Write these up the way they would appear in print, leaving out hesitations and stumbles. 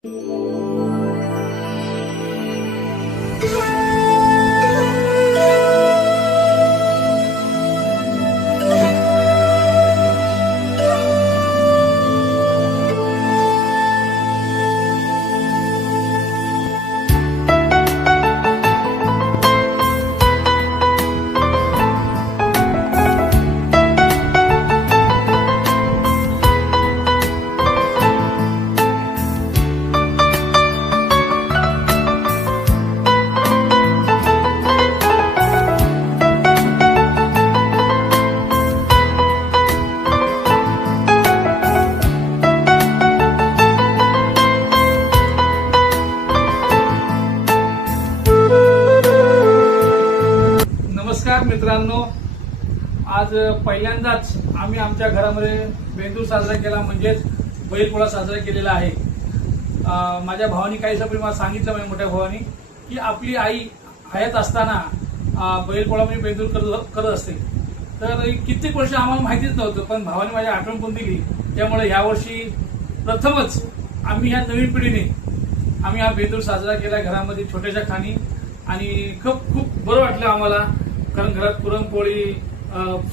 नमस्कार मित्रांनो, आज पहिल्यांदाच आम्ही आमच्या घरामध्ये बेंदूर साजरा केला, म्हणजेच बैलपोळा साजरा केलेला आहे। माझ्या भावानी काही दिवसापूर्वी मला सांगितलं, माझ्या मोठ्या भावानी, की आपली आई हयात असताना बैलपोळा म्हणजे बेंदूर करत असते। तर कित्येक वर्ष आम्हाला माहितीच नव्हतं, पण भावाने माझी आठवण करून दिली। त्यामुळे यावर्षी प्रथमच आम्ही ह्या नवीन पिढीने आम्ही हा बेंदूर साजरा केला घरामध्ये छोट्याशा खाणी, आणि खूप बरं वाटलं आम्हाला, कारण घरात पुरणपोळी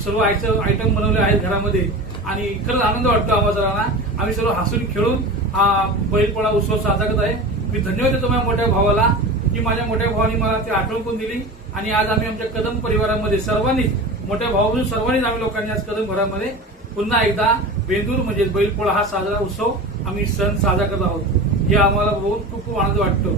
सर्व आयटम बनवले आहेत घरामध्ये, आणि खरंच आनंद वाटतो आम्हाला सर्वांना। आम्ही सर्व हसून खेळून हा बैलपोळा उत्सव साजरा करत आहे। मी धन्यवाद देतो माझ्या मोठ्या भावाला, की माझ्या मोठ्या भावाने मला ती आठवण करून दिली, आणि आज आम्ही आमच्या कदम परिवारामध्ये सर्वांनीच, मोठ्या भावापासून सर्वांनीच आम्ही लोकांनी आज कदम घरामध्ये पुन्हा एकदा बेंदूर म्हणजे बैलपोळा हा साजरा उत्सव आम्ही सण साजरा करत आहोत। हे आम्हाला बघून खूप आनंद वाटतो।